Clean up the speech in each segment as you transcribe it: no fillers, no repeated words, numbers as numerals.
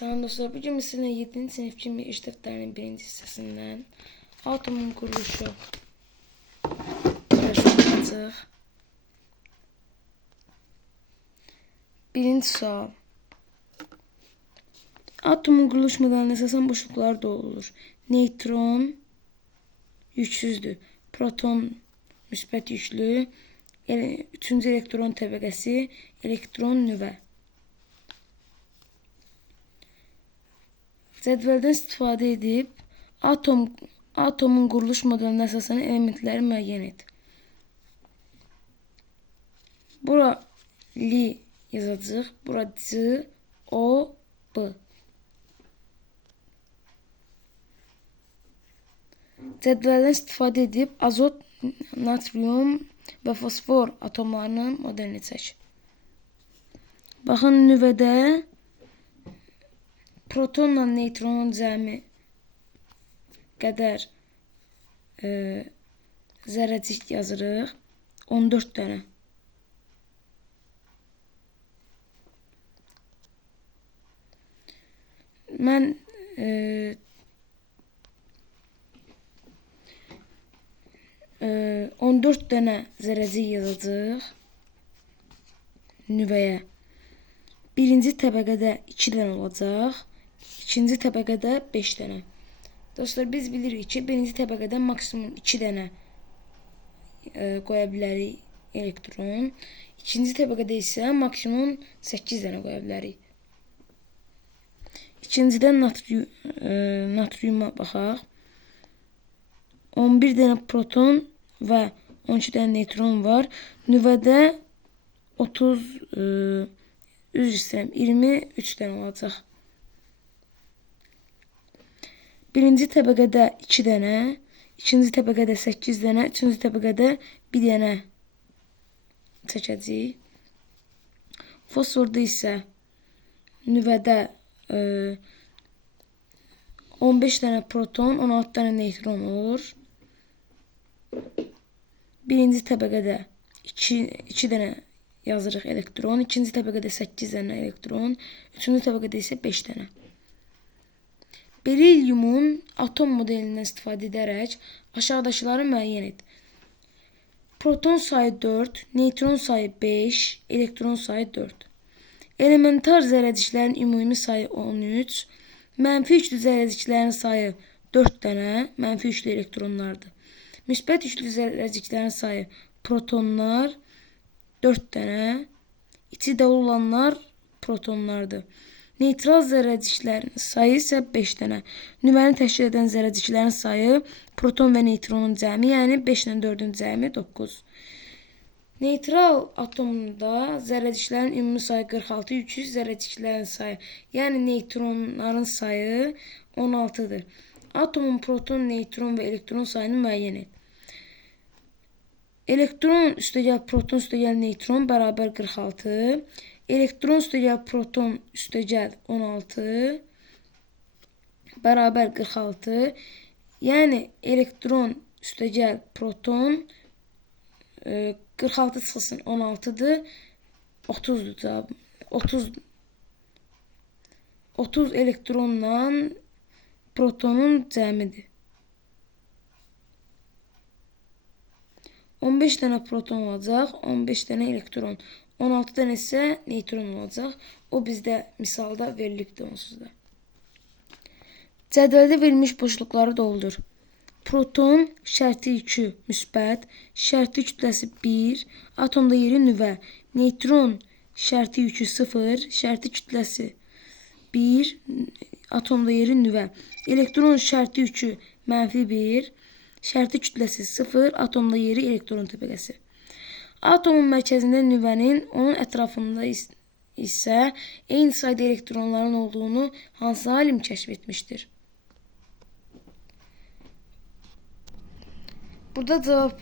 Salam dostlar, bugün biz sizinle 7. sınıf kimya iş defterinin 1. hissəsindən atomun quruluşu başlayacağıq. Birinci sual. Atomun quruluş modelinə əsasən boşluqlar doldurulur. Neutron yüksüzdür. Proton müsbət yüklü. 3-cü elektron təbəqəsi elektron nüvə. Cədvəldən istifadə edib atomun quruluş modelinə əsasən elementləri müəyyən et. Bura li yazacağıq. Bura C, O, B. Cədvəldən istifadə edib azot, natrium və fosfor atomlarının modelini çək. Baxın, nüvədə protonla neutronun cəmi qədər zərrəcik yazırıq. 14 dənə. Mən 14 dənə zərrəcik yazacaq nüvəyə. Birinci təbəqədə 2 dənə olacaq. İkinci təbəqədə 5 dənə. Dostlar, biz bilirik ki, birinci təbəqədə maksimum 2 dənə qoya bilərik elektron. İkinci təbəqədə isə maksimum 8 dənə qoya bilərik. İkincidən natriuma baxaq. 11 dənə proton və 12 dənə neutron var. Nüvədə 23 dənə olacaq. Birinci təbəqədə 2 dənə, ikinci təbəqədə 8 dənə, üçüncü təbəqədə 1 dənə çəkəcəyik. Fosforda isə nüvədə 15 dənə proton, 16 dənə neutron olur. Birinci təbəqədə 2 dənə yazırıq elektron, ikinci təbəqədə 8 dənə elektron, üçüncü təbəqədə isə 5 dənə. Berilyumun atom modelindən istifadə edərək aşağıdakıları müəyyən et. Proton sayı 4, neutron sayı 5, elektron sayı 4. Elementar zərrəciklərin ümumi sayı 13, mənfi yüklü zərrəciklərin sayı 4 dənə, mənfi yüklü elektronlardır. Müsbət yüklü zərrəciklərin sayı protonlar 4 dənə, içi dolu olanlar protonlardır. Neytral zərrəciklərin sayı isə 5 dənə. Nüvəni təşkil edən zərrəciklərin sayı proton və neutronun cəmi, yəni 5 ilə 4-ün cəmi 9. Neytral atomda zərrəciklərin ümumi sayı 46, yüksüz zərrəciklərin sayı, yəni neutronların sayı 16-dır. Atomun proton, neutron və elektron sayını müəyyən et. Elektron üstəgəl proton üstəgəl neutron bərabər 46. Elektron üstəgəl proton üstəgəl 16 bərabər 46. Yəni elektron üstəgəl proton 46 çıxılsın 16-dır. 30-dur cavab. 30 elektronla protonun cəmidir. 15 dənə proton olacaq, 15 dənə elektron. 16 dənə isə neutron olacaq. O bizdə misalda verilibdir onsuz da. Cədvəldə verilmiş boşluqları doldur. Proton şərti 2 müsbət, şərti kütləsi 1, atomda yeri nüvə. Neutron şərti 2 0, şərti kütləsi 1, atomda yeri nüvə. Elektron şərti 2 mənfi 1, şərti kütləsi 0, atomda yeri elektron təbəqəsi. Atomun mərkəzində nüvənin, onun ətrafında isə eyni sayda elektronların olduğunu hansı alim kəşf etmişdir? Burada cavab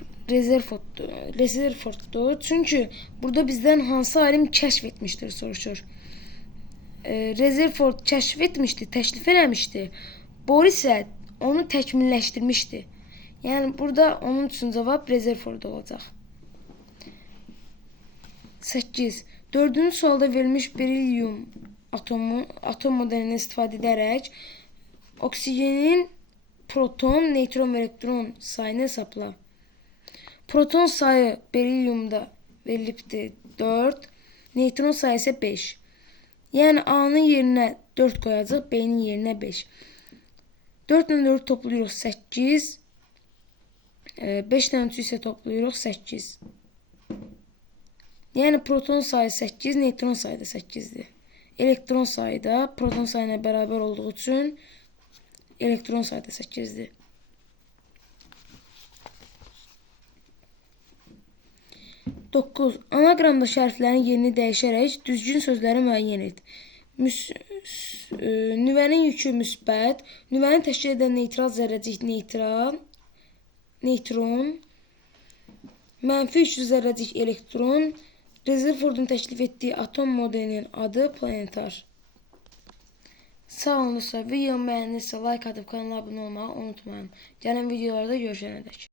Rutherforddur. Çünki burada bizdən hansı alim kəşf etmişdir soruşur. Rutherford kəşf etmişdi, təklif eləmişdi. Bohr isə onu təkmilləşdirmişdi. Yəni burada onun üçün cavab Rutherford olacaq. 8. Dördüncü sualda verilmiş berilyum atom modelindən istifadə edərək oksigenin proton, neytron və elektron sayını hesabla. Proton sayı berilyumda verilibdir 4, neytron sayı isə 5. Yəni A-nın yerinə 4 qoyacaq, B-nin yerinə 5. 4 ilə 4 toplayırıq 8. 5 ilə 3 isə toplayırıq 8. Yəni proton sayı 8, neytron sayı da 8-dir. Elektron sayı da proton sayına bərabər olduğu üçün elektron sayı da 8-dir. Anaqramdakı hərflərin yerini dəyişərək düzgün sözləri müəyyən et. Nüvənin yükü müsbət, nüvəni təşkil edən neytral zərrəcik neytron, mənfi yüklü zərrəcik elektron, Rezerfordun təklif etdiyi atom modelinin adı planetar. Sağ olun dostlar, videomu bəyəndinizsə like atıb kanala abunə olmağı unutmayın. Gələn videolarda görüşənədək.